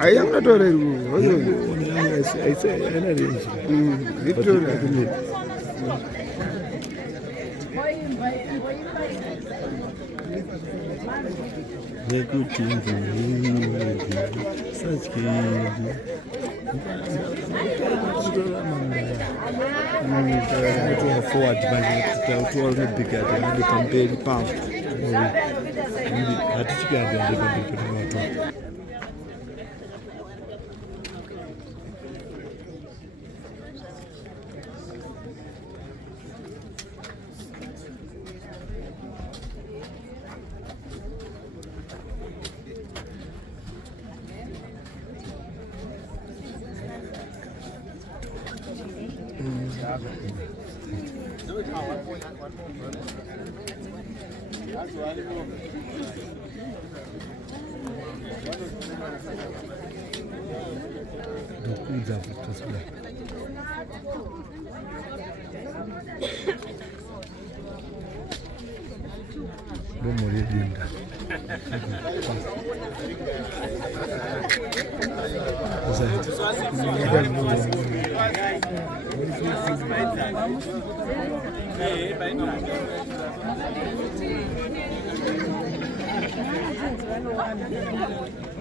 I am not already. I say,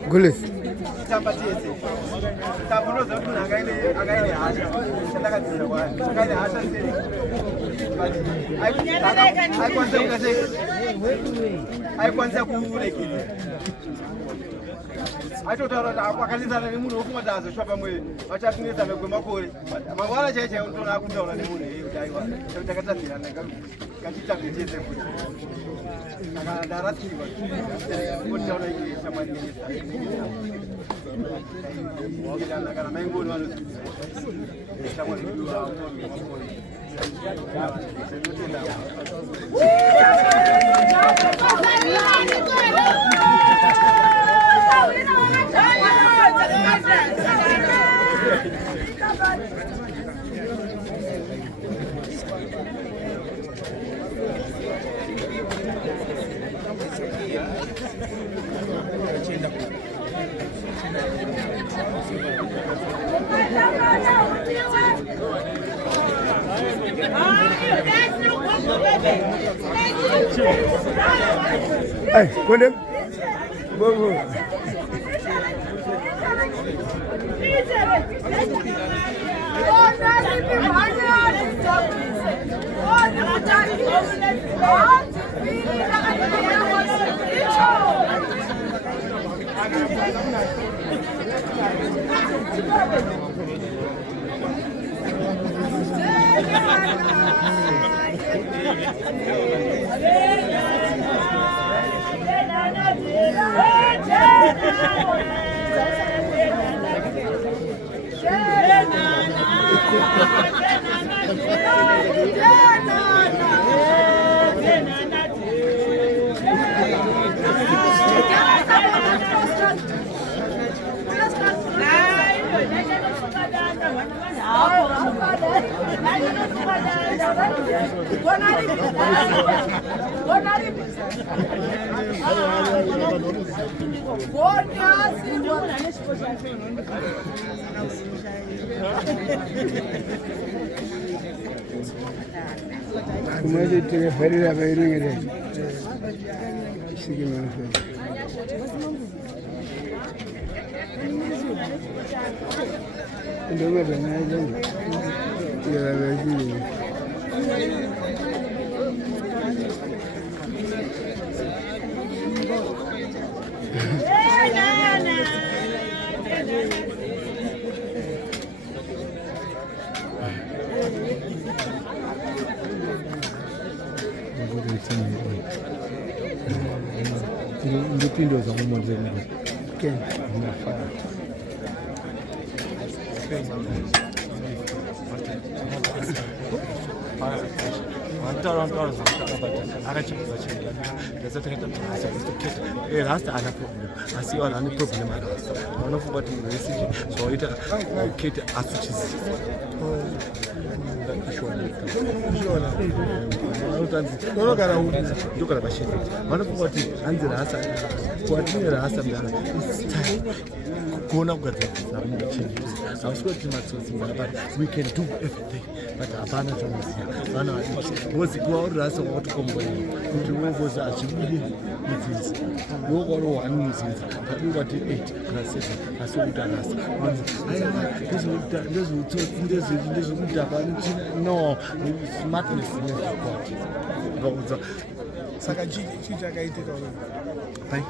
Gulis. I told her that I can't listen to the moon over the shop and we are chatting with them. My wallet, I don't know the moon. So take a taxi and I can tell you this. I got put down somebody. I got a mango one. Someone hey, go there. Go. Ndipindo za mmoja mmoja. Kenya inafaa. We can do everything, but hapana tunazia. Bana wozi kwa urasa watu komboni. Mtu wozi achibudi mzizi. Yoko ro wanu mzizi. Tabiwa ti 8 plus 7 asubuta rasa. Aya ndezo mtaba no smartness ni kwa. Ngoza saka chicha kaiteka wala. Pai.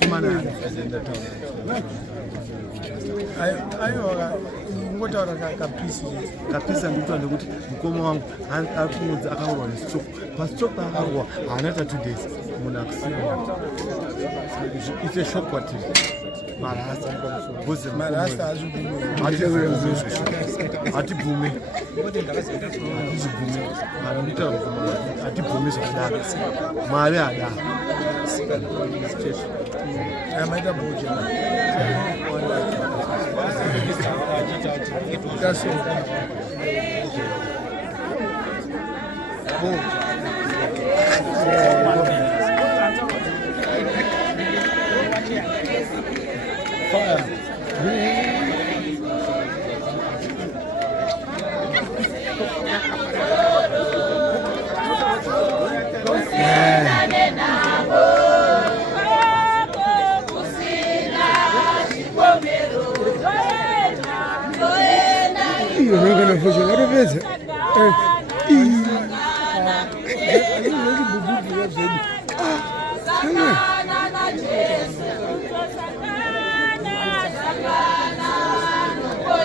Kumana ayo ngotaura kapisa nditwa ndikuti mukoma wangu akunudza akaurwa nestroke pastroke akaurwa haana 2 days munhu akusiya it's a shock kwatiri marasa hatibvume hatibvume zvakadaro mari hada amaita boja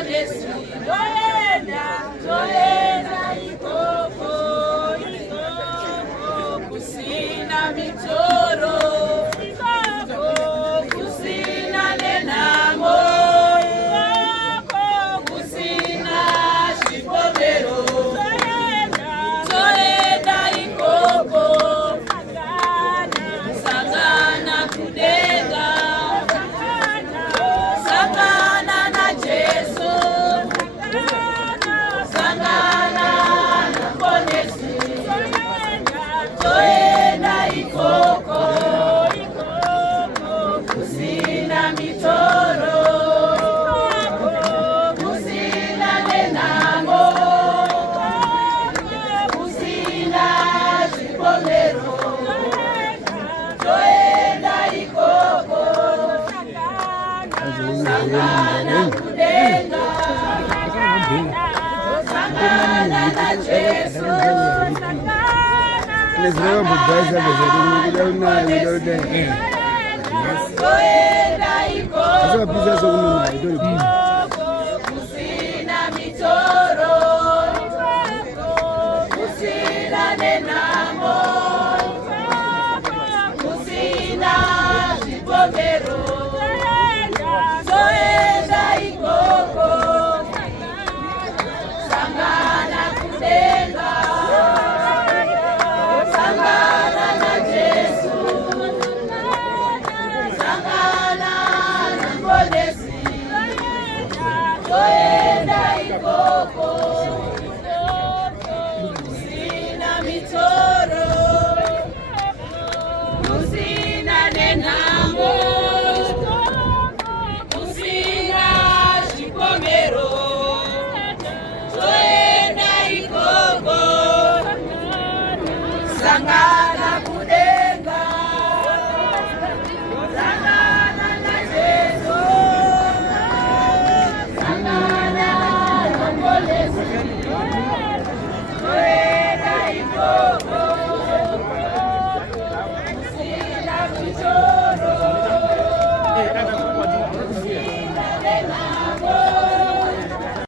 Yes.